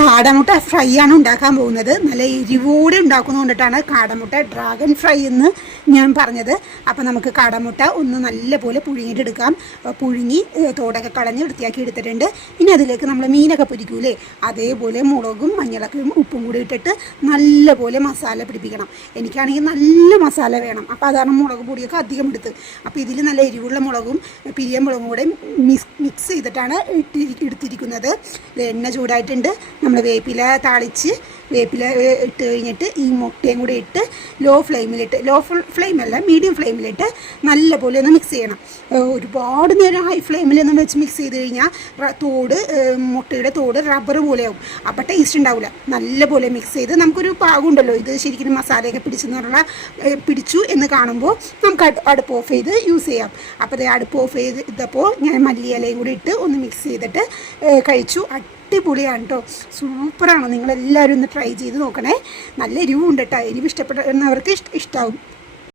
കാടമുട്ട ഫ്രൈ ആണ് ഉണ്ടാക്കാൻ പോകുന്നത്. നല്ല എരിവോടെ ഉണ്ടാക്കുന്നത് കൊണ്ടിട്ടാണ് കാടമുട്ട ഡ്രാഗൺ ഫ്രൈ എന്ന് ഞാൻ പറഞ്ഞത്. അപ്പോൾ നമുക്ക് കാടമുട്ട ഒന്ന് നല്ലപോലെ പുഴുങ്ങിയിട്ടെടുക്കാം. പുഴുങ്ങി തോടൊക്കെ കളഞ്ഞ് വൃത്തിയാക്കി എടുത്തിട്ടുണ്ട്. ഇനി അതിലേക്ക് നമ്മൾ മീനൊക്കെ പൊരിക്കൂലേ, അതേപോലെ മുളകും മഞ്ഞളൊക്കെ ഉപ്പും കൂടി ഇട്ടിട്ട് നല്ലപോലെ മസാല പിടിപ്പിക്കണം. എനിക്കാണെങ്കിൽ നല്ല മസാല വേണം, അപ്പോൾ അതാണ് മുളക് പൊടിയൊക്കെ അധികം എടുത്ത്. അപ്പോൾ ഇതിൽ നല്ല എരിവുള്ള മുളകും പിരിയൻ മുളകും കൂടെ മിക്സ് ചെയ്തിട്ടാണ് എടുത്തിരിക്കുന്നത്. എണ്ണ ചൂടായിട്ടുണ്ട്. നമ്മൾ വേപ്പില താളിച്ച് വേപ്പില ഇട്ട് കഴിഞ്ഞിട്ട് ഈ മുട്ടയും കൂടി ഇട്ട് ലോ ഫ്ലെയിമല്ല മീഡിയം ഫ്ലെയിമിലിട്ട് നല്ലപോലെ ഒന്ന് മിക്സ് ചെയ്യണം. ഒരുപാട് നേരം ഹൈ ഫ്ലെയിമിലൊന്നും വെച്ച് മിക്സ് ചെയ്ത് കഴിഞ്ഞാൽ മുട്ടയുടെ തോട് റബ്ബർ പോലെയാവും, അപ്പോൾ ടേസ്റ്റ് ഉണ്ടാവില്ല. നല്ലപോലെ മിക്സ് ചെയ്ത് നമുക്കൊരു പാകമുണ്ടല്ലോ, ഇത് ശരിക്കും മസാലയൊക്കെ പിടിച്ചു എന്ന് കാണുമ്പോൾ നമുക്ക് അടുപ്പ് ഓഫ് ചെയ്ത് യൂസ് ചെയ്യാം. അപ്പോൾ അടുപ്പ് ഓഫ് ചെയ്തപ്പോൾ ഞാൻ മല്ലിയിലയും കൂടി ഇട്ട് ഒന്ന് മിക്സ് ചെയ്തിട്ട് കഴിച്ചു. അടിപൊളിയാണ് കേട്ടോ, സൂപ്പറാണ്. നിങ്ങളെല്ലാവരും ഒന്ന് ട്രൈ ചെയ്ത് നോക്കണേ. നല്ല എരിവുണ്ട് കേട്ടോ. എരിവ് ഇഷ്ടപ്പെടുന്നവർക്ക് ഇഷ്ടമാവും.